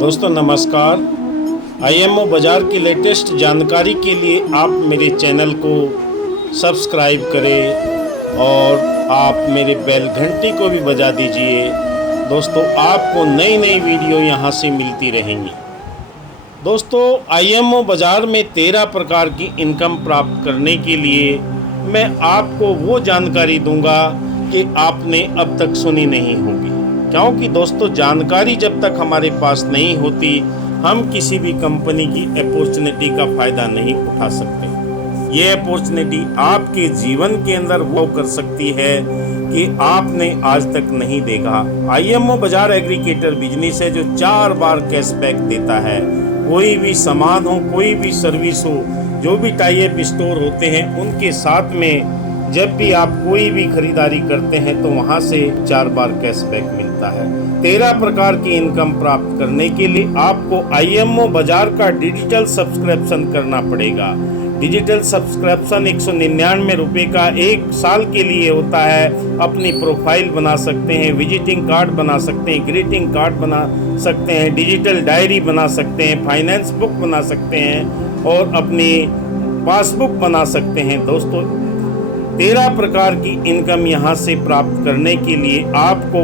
दोस्तों नमस्कार। आईएमओ बाज़ार की लेटेस्ट जानकारी के लिए आप मेरे चैनल को सब्सक्राइब करें और आप मेरे बेल घंटी को भी बजा दीजिए। दोस्तों आपको नई नई वीडियो यहाँ से मिलती रहेंगी। दोस्तों आईएमओ बाज़ार में 13 प्रकार की इनकम प्राप्त करने के लिए मैं आपको वो जानकारी दूंगा कि आपने अब तक सुनी नहीं होगी, क्योंकि दोस्तों जानकारी जब तक हमारे पास नहीं होती हम किसी भी कंपनी की अपॉर्चुनिटी का फ़ायदा नहीं उठा सकते। ये अपॉर्चुनिटी आपके जीवन के अंदर वो कर सकती है कि आपने आज तक नहीं देखा। आईएमओ बाज़ार एग्रीगेटर बिजनेस है जो 4 बार कैशबैक देता है। कोई भी सामान हो, कोई भी सर्विस हो, जो भी टाई अप स्टोर होते हैं उनके साथ में जब भी आप कोई भी खरीदारी करते हैं तो वहां से 4 बार कैशबैक मिलता है। 13 प्रकार की इनकम प्राप्त करने के लिए आपको आईएमओ बाज़ार का डिजिटल सब्सक्रिप्शन करना पड़ेगा। डिजिटल सब्सक्रिप्शन 199 रुपये का 1 साल के लिए होता है। अपनी प्रोफाइल बना सकते हैं, विजिटिंग कार्ड बना सकते हैं, ग्रीटिंग कार्ड बना सकते हैं, डिजिटल डायरी बना सकते हैं, फाइनेंस बुक बना सकते हैं और अपनी पासबुक बना सकते हैं। दोस्तों 13 प्रकार की इनकम यहाँ से प्राप्त करने के लिए आपको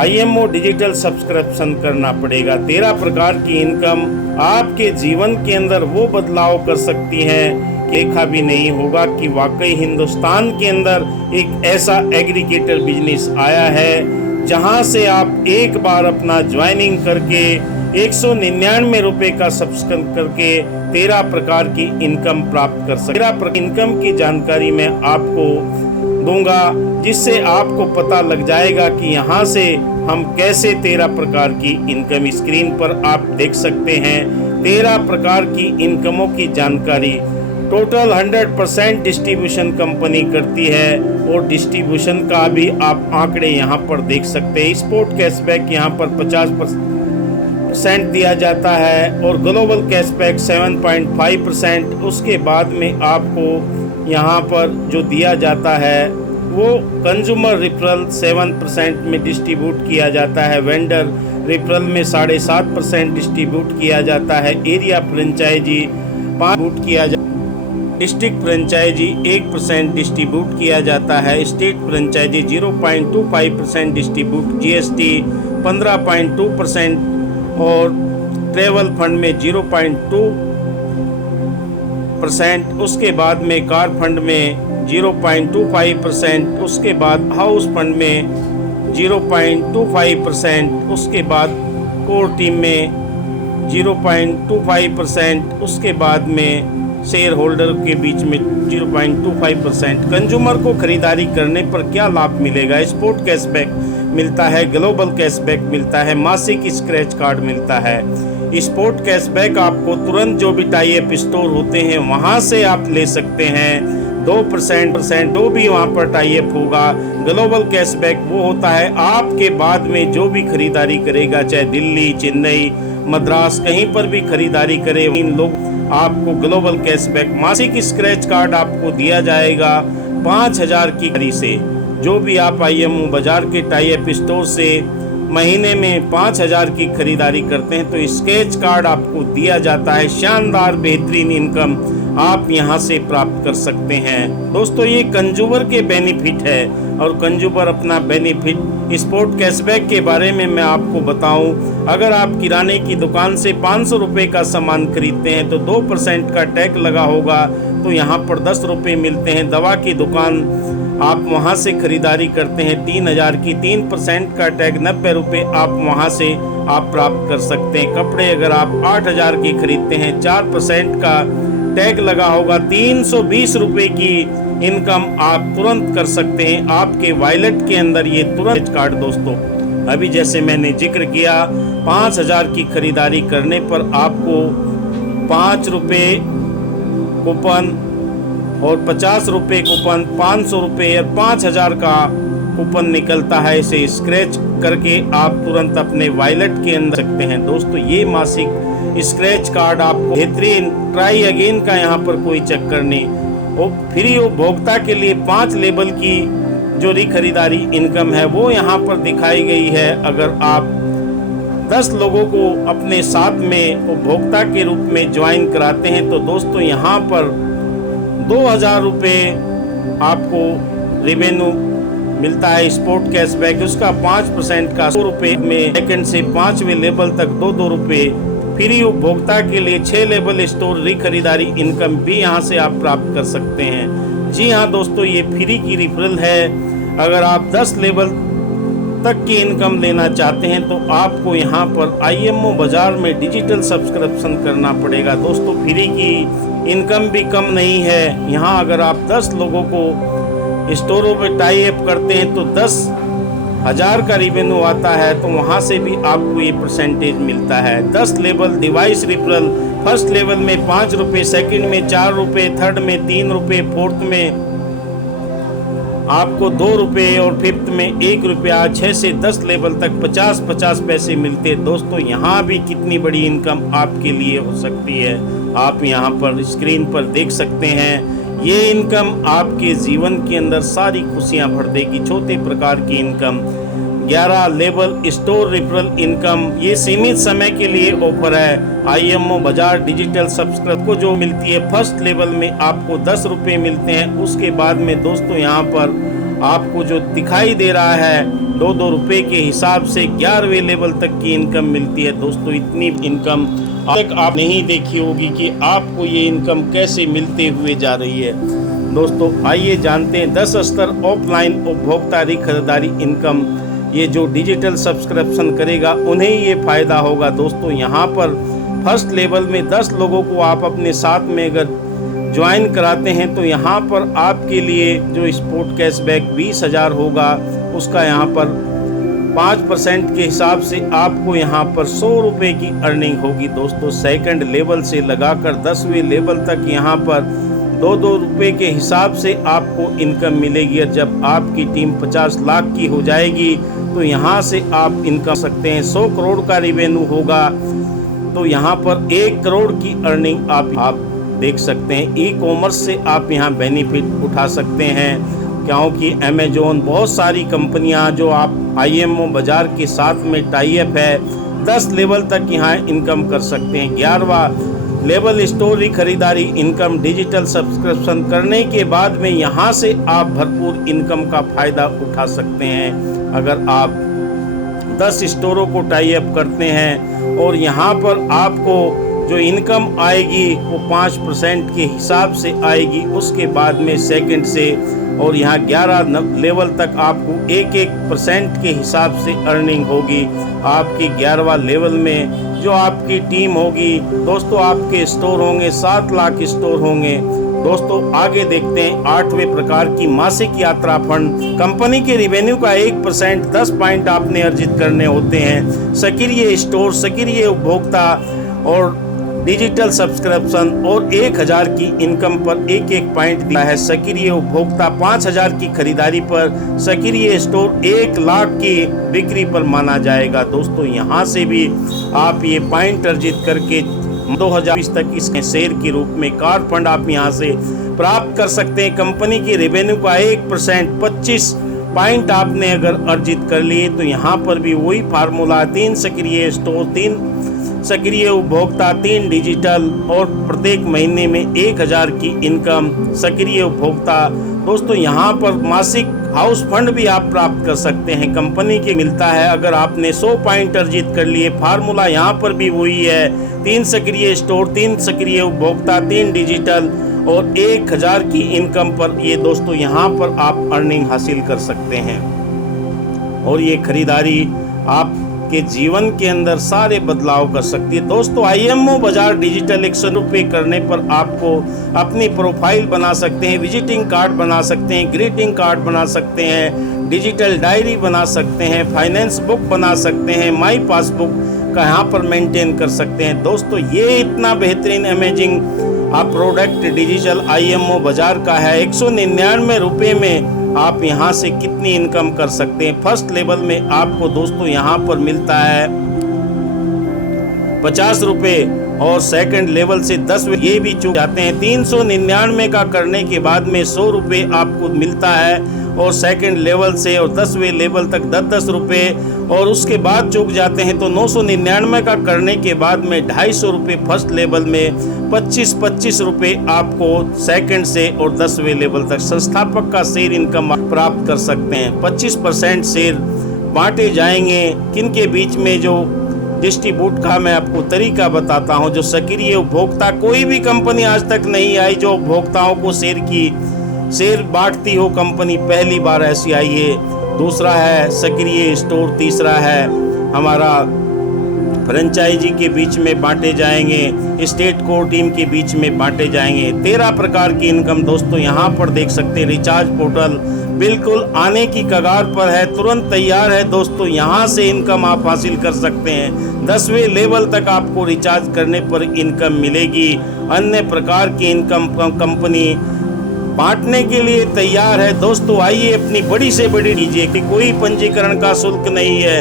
आईएमओ डिजिटल सब्सक्रिप्शन करना पड़ेगा। 13 प्रकार की इनकम आपके जीवन के अंदर वो बदलाव कर सकती है कि देखा भी नहीं होगा कि वाकई हिंदुस्तान के अंदर एक ऐसा एग्रीगेटर बिजनेस आया है जहां से आप एक बार अपना ज्वाइनिंग करके 199 रुपये का सब्सक्रिप्शन करके 13 प्रकार की इनकम प्राप्त कर सकते। 13 इनकम की जानकारी मैं आपको दूंगा, जिससे आपको पता लग जाएगा कि यहाँ से हम कैसे 13 प्रकार की इनकम, स्क्रीन पर आप देख सकते हैं 13 प्रकार की इनकमों की जानकारी। टोटल 100% डिस्ट्रीब्यूशन कंपनी करती है और डिस्ट्रीब्यूशन का भी आप आंकड़े यहाँ पर देख सकते हैं। स्पोर्ट कैशबैक यहाँ पर 50% दिया जाता है और ग्लोबल कैशबैक 7.5%। उसके बाद में आपको यहाँ पर जो दिया जाता है वो कंज्यूमर रिफरल 7% में डिस्ट्रीब्यूट किया जाता है। वेंडर रिफरल में 7.5% डिस्ट्रीब्यूट किया जाता है। एरिया फ्रेंचाइजी 5% किया जाता है। डिस्ट्रिक्ट फ्रेंचाइजी 1% डिस्ट्रीब्यूट किया जाता है। स्टेट फ्रेंचाइजी 0.25% डिस्ट्रीब्यूट, जीएसटी 15.2% और ट्रेवल फंड में 0.2%। उसके बाद में कार फंड में 0.25%। उसके बाद हाउस फंड में 0.25%। उसके बाद कोर टीम में 0.25%। उसके बाद में शेयर होल्डर के बीच में 0.25%। कंज्यूमर को खरीदारी करने पर क्या लाभ मिलेगा? स्पोर्ट कैशबैक मिलता है, ग्लोबल कैशबैक मिलता है, मासिक स्क्रैच कार्ड मिलता है। स्पोर्ट कैशबैक आपको तुरंत जो भी टाई अप स्टोर होते हैं वहां से आप ले सकते हैं। 2% जो भी वहां पर टाई अप होगा। ग्लोबल कैशबैक वो होता है आपके बाद में जो भी खरीदारी करेगा, चाहे दिल्ली, चेन्नई, मद्रास कहीं पर भी खरीदारी करे, इन लोग आपको ग्लोबल कैशबैक मासिक स्क्रैच कार्ड आपको दिया जाएगा 5000 की खरीद से। जो भी आप आईएमओ बाज़ार के टाई अप स्टोर से महीने में 5000 की खरीदारी करते हैं तो स्क्रैच कार्ड आपको दिया जाता है। शानदार बेहतरीन इनकम आप यहां से प्राप्त कर सकते हैं। दोस्तों ये कंज्यूमर के बेनिफिट है और कंज्यूमर अपना बेनिफिट। स्पोर्ट कैशबैक के बारे में मैं आपको बताऊं, अगर आप किराने की दुकान से 500 रुपये का सामान खरीदते हैं तो 2% का टैक्स लगा होगा तो यहाँ पर 10 रुपये मिलते हैं। दवा की दुकान आप वहाँ से खरीदारी करते हैं 3000 की, 3% का टैग 90 रुपये आप वहाँ से आप प्राप्त कर सकते हैं। कपड़े अगर आप 8000 की खरीदते हैं 4% का टैग लगा होगा, 320 रुपये की इनकम आप तुरंत कर सकते हैं आपके वॉलेट के अंदर। ये तुरंत कार्ड दोस्तों अभी जैसे मैंने जिक्र किया 5000 की खरीदारी करने पर आपको 5 रुपये कूपन और 50 रुपये कूपन, 500 रुपये और 5000 का कूपन निकलता है। इसे स्क्रैच करके आप तुरंत अपने वॉलेट के अंदर सकते हैं। दोस्तों ये मासिक स्क्रैच कार्ड आपको बेहतरीन, ट्राई अगेन का यहाँ पर कोई चक्कर नहीं। और फ्री उपभोक्ता के लिए 5 लेवल की जो खरीदारी इनकम है वो यहाँ पर दिखाई गई है। अगर आप 10 लोगों को अपने साथ में उपभोक्ता के रूप में ज्वाइन कराते हैं तो दोस्तों यहाँ पर 2000 रुपये आपको रेवेन्यू मिलता है स्पोर्ट कैशबैक। उसका 5% का 100 रुपये में सेकंड से 5वें लेवल तक 2-2 रुपये फ्री। उपभोक्ता के लिए 6 लेवल स्टोर रिखरीदारी इनकम भी यहाँ से आप प्राप्त कर सकते हैं। जी हाँ दोस्तों, ये फ्री की रिफरल है। अगर आप 10 लेवल तक की इनकम लेना चाहते हैं तो आपको यहाँ पर IMO बाजार में डिजिटल सब्सक्रिप्शन करना पड़ेगा। दोस्तों फ्री की इनकम भी कम नहीं है। यहाँ अगर आप 10 लोगों को स्टोरों पे टाई अप करते हैं तो 10,000 का रेवेन्यू आता है, तो वहाँ से भी आपको ये परसेंटेज मिलता है। 10 level device referral, first level में 5 रुपये, सेकेंड में 4 रुपये, थर्ड में 3 रुपये, फोर्थ में आपको 2 रुपये और फिफ्थ में 1 रुपया। 6 से 10 लेवल तक 50-50 पैसे मिलते हैं। दोस्तों यहाँ भी कितनी बड़ी इनकम आपके लिए हो सकती है, आप यहाँ पर स्क्रीन पर देख सकते हैं। ये इनकम आपके जीवन के अंदर सारी खुशियाँ भर देगी। छोटे प्रकार की income, 11 level store referral income, ये सीमित समय के लिए ऑफर है। IMO बाजार डिजिटल सब्सक्रिप्शन को जो मिलती है फर्स्ट लेवल में आपको 10 रुपये मिलते हैं। उसके बाद में दोस्तों यहाँ पर आपको जो दिखाई दे रहा है 2-2 रुपये के हिसाब से 11वें लेवल तक की इनकम मिलती है। दोस्तों इतनी इनकम तक आप नहीं देखी होगी कि आपको ये इनकम कैसे मिलते हुए जा रही है। दोस्तों आइए जानते हैं 10 स्तर ऑफलाइन उपभोक्ता खरीदारी इनकम। ये जो डिजिटल सब्सक्रिप्शन करेगा उन्हें ये फ़ायदा होगा। दोस्तों यहाँ पर फर्स्ट लेवल में 10 लोगों को आप अपने साथ में अगर ज्वाइन कराते हैं तो यहाँ पर आपके लिए जो स्पोर्ट कैशबैक 20,000 होगा, उसका यहाँ पर 5% के हिसाब से आपको यहाँ पर 100 रुपये की अर्निंग होगी। दोस्तों सेकंड लेवल से लगाकर 10वें लेवल तक यहाँ पर 2-2 रुपये के हिसाब से आपको इनकम मिलेगी। और जब आपकी टीम 50 लाख की हो जाएगी तो यहाँ से आप इनकम सकते हैं। 100 करोड़ का रेवेन्यू होगा तो यहाँ पर 1 करोड़ की अर्निंग आप देख सकते हैं। ई-कॉमर्स से आप यहाँ बेनिफिट उठा सकते हैं, क्योंकि अमेजोन, बहुत सारी कंपनियां जो आप IMO बाजार के साथ में टाई अप है, 10 लेवल तक यहाँ इनकम कर सकते हैं। 11वां लेवल स्टोर खरीदारी इनकम, डिजिटल सब्सक्रिप्शन करने के बाद में यहाँ से आप भरपूर इनकम का फ़ायदा उठा सकते हैं। अगर आप 10 स्टोरों को टाई अप करते हैं और यहाँ पर आपको जो इनकम आएगी वो 5% के हिसाब से आएगी। उसके बाद में सेकंड से और यहाँ 11 लेवल तक आपको 1% के हिसाब से अर्निंग होगी। आपकी 11वां लेवल में जो आपकी टीम होगी दोस्तों, आपके स्टोर होंगे 7 लाख स्टोर होंगे। दोस्तों आगे देखते हैं 8वें प्रकार की मासिक यात्रा फंड। कंपनी के रिवेन्यू का 1% 10 पॉइंट आपने अर्जित करने होते हैं। सक्रिय स्टोर, सक्रिय उपभोक्ता और डिजिटल सब्सक्रिप्शन और 1000 की इनकम पर 1 पॉइंट दिया है। सक्रिय उपभोक्ता 5000 की खरीदारी पर, सक्रिय स्टोर 1 लाख की बिक्री पर माना जाएगा। दोस्तों यहाँ से भी आप ये पॉइंट अर्जित करके 2020 तक इसके शेयर के रूप में कार फंड आप यहाँ से प्राप्त कर सकते हैं। कंपनी की रेवेन्यू का 1% 25 पॉइंट आपने अगर अर्जित कर लिए तो यहाँ पर भी वही फार्मूला, 3 सक्रिय स्टोर, 3 सक्रिय उपभोक्ता, 3 डिजिटल और प्रत्येक महीने में 1000 की इनकम सक्रिय उपभोक्ता। दोस्तों यहाँ पर मासिक हाउस फंड भी आप प्राप्त कर सकते हैं, कंपनी के मिलता है। अगर आपने 100 पॉइंट अर्जित कर लिए, फार्मूला यहाँ पर भी वही है, 3 सक्रिय स्टोर, 3 सक्रिय उपभोक्ता, 3 डिजिटल और 1000 की इनकम पर ये दोस्तों यहाँ पर आप अर्निंग हासिल कर सकते हैं। और ये खरीदारी आपके जीवन के अंदर सारे बदलाव कर सकती है। दोस्तों IMO बाजार डिजिटल 100 रुपये करने पर आपको अपनी प्रोफाइल बना सकते हैं, विजिटिंग कार्ड बना सकते हैं, ग्रीटिंग कार्ड बना सकते हैं, डिजिटल डायरी बना सकते हैं, फाइनेंस बुक बना सकते हैं, माई पासबुक का यहाँ पर मेंटेन कर सकते हैं। दोस्तों ये इतना बेहतरीन अमेजिंग प्रोडक्ट डिजिटल IMO बाजार का है। 199 रुपये में आप यहाँ से कितनी इनकम कर सकते हैं। फर्स्ट लेवल में आपको दोस्तों यहाँ पर मिलता है 50 रुपये और सेकंड लेवल से 10 ये भी चूक जाते हैं। 399 का करने के बाद में 100 रुपये आपको मिलता है और सेकंड लेवल से और 10वें लेवल तक 10-10 रुपये और उसके बाद चूक जाते हैं तो 999 का करने के बाद में 250 रुपये फर्स्ट लेवल में, 25 रुपये आपको सेकंड से और 10वें लेवल तक संस्थापक का शेयर इनकम प्राप्त कर सकते हैं। 25% शेयर बांटे जाएंगे किनके बीच में, जो डिस्ट्रीब्यूट का मैं आपको तरीका बताता हूं। जो सक्रिय उपभोक्ता, कोई भी कंपनी आज तक नहीं आई जो उपभोक्ताओं को शेयर बांटती हो कंपनी, पहली बार ऐसी आई है। दूसरा है सक्रिय स्टोर, तीसरा है हमारा फ्रेंचाइजी के बीच में बांटे जाएंगे, स्टेट कोर टीम के बीच में बांटे जाएंगे। 13 प्रकार की इनकम दोस्तों यहाँ पर देख सकते हैं। रिचार्ज पोर्टल बिल्कुल आने की कगार पर है, तुरंत तैयार है दोस्तों। यहाँ से इनकम आप हासिल कर सकते हैं। 10वें लेवल तक आपको रिचार्ज करने पर इनकम मिलेगी। अन्य प्रकार की इनकम कंपनी बांटने के लिए तैयार है दोस्तों। आइए अपनी बड़ी से बड़ी कीजिए कि कोई पंजीकरण का शुल्क नहीं है,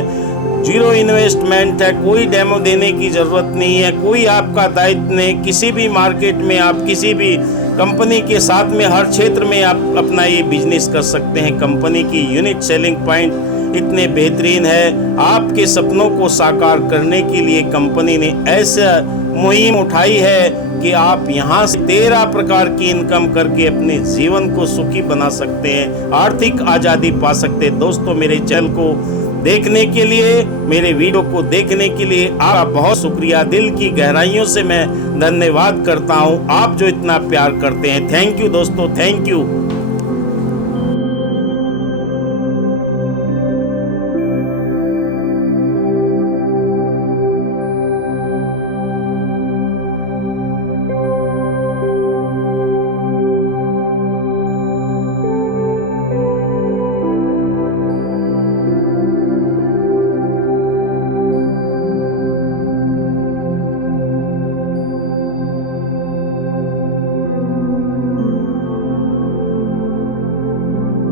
0 इन्वेस्टमेंट है, कोई डेमो देने की ज़रूरत नहीं है, कोई आपका दायित्व नहीं। किसी भी मार्केट में आप किसी भी कंपनी के साथ में हर क्षेत्र में आप अपना ये बिजनेस कर सकते हैं। कंपनी की यूनिक सेलिंग पॉइंट इतने बेहतरीन है। आपके सपनों को साकार करने के लिए कंपनी ने ऐसा मुहिम उठाई है कि आप यहाँ से 13 प्रकार की इनकम करके अपने जीवन को सुखी बना सकते हैं, आर्थिक आज़ादी पा सकते हैं। दोस्तों मेरे चैनल को देखने के लिए, मेरे वीडियो को देखने के लिए आपका बहुत शुक्रिया। दिल की गहराइयों से मैं धन्यवाद करता हूँ, आप जो इतना प्यार करते हैं। थैंक यू दोस्तों, थैंक यू।